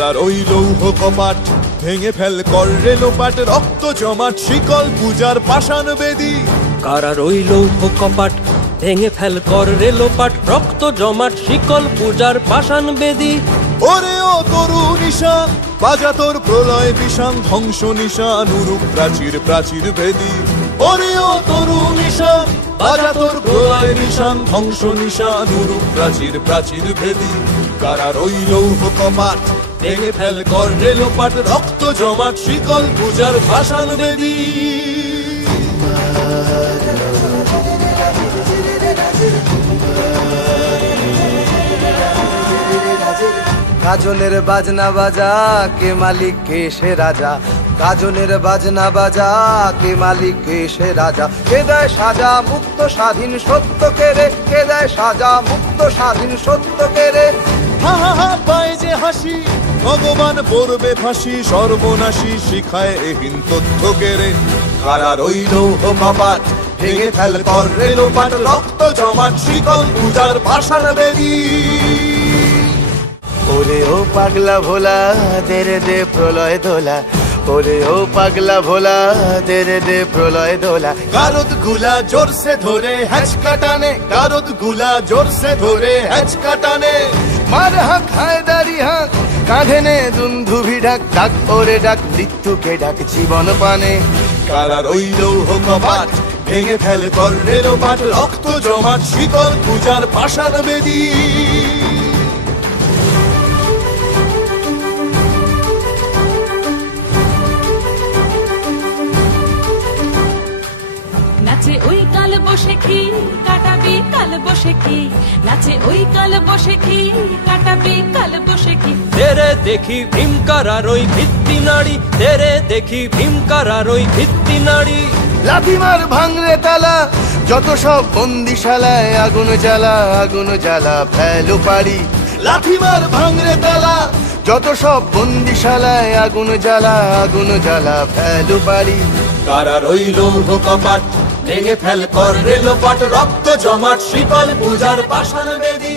কারার ওই লৌহ কপাট ভেঙে ফেল কর রে লোপাট, রক্ত জমাট শিকল পূজার পাষাণ বেদী। কারার ওই লৌহ কপাট ভেঙে ফেল কর রে লোপাট, রক্ত জমাট শিকল পূজার পাষাণ বেদী। ওরে ও তরু নিশান বাজা তোর প্রলয় বিষান, ধ্বংস নিশান উরুক প্রাচীর প্রাচীর ভেদী। ওরে ও তরু নিশান বাজা তোর প্রলয় নিশান, ধ্বংস নিশান উরুক প্রাচীর প্রাচীর ভেদী। কারার ওই লৌহ কপাট ভেঙে ফেল কর রে লোপাট, রক্ত জমাট শিকল পূজার পাষাণ বেদী। গাজনের বাজনা বাজা কে মালিক কে সে রাজা, গাজনের বাজনা বাজা কে মালিক কে সে রাজা। কে দেয় সাজা মুক্ত স্বাধীন সত্য কে রে, কে দেয় সাজা মুক্ত স্বাধীন সত্য কে রে। হা হা হা পায় যে হাসি ভগবান পড়বে ফাঁসি, সর্বনাশী শিখায় এহীন তথ্য কেড়ে। কারার ওই লৌহ কপাট ভেঙে ফেল কর রে লোপাট, রক্ত জমাট শিকল পূজার পাষাণ বেদী। ওরে ও পাগলা ভোলা দে রে দে প্রলয় দোলা, ওরে ও পাগলা ভোলা দে রে দে প্রলয় দোলা। কারদ গুলা জোরসে ধরে হ্যাচকা টানে, কারদ গুলা জোরসে ধরে হ্যাচকা টানে। মার হাক হায়দারি হাক কাঁধে নে দুন্ধুভি ডাক, ডাক ওরে ডাক মৃত্যুকে ডাক জীবন পানে। কারার ওই লৌহ কপাট ভেঙে ফেল কর রে লোপাট, রক্ত জমাট শিকল পূজার পাষাণ বেদী। নাচে ওই কাল বসে কি কাটাবি কাল বসে কি, নাচে ওই কাল বসে কি কাটাবি কাল বসে কি। তেরে দেখি ভীমকারার ওই ভিত্তি নাড়ি, তেরে দেখি ভীমকারার ওই ভিত্তি নাড়ি। লাথিমার ভাঙরে তালা যত সব বন্দিশালায়, আগুন জ্বালা আগুন জ্বালা ফেলো পারি। লাথিমার ভাঙরে তালা যত সব বন্দিশালায়, আগুন জ্বালা আগুন জ্বালা ফেলো পারি। কারার ওই লৌহ কপাট ভেঙে ফেল কর রে লোপাট, রক্ত জমাট শিকল পূজার পাষাণ বেদী।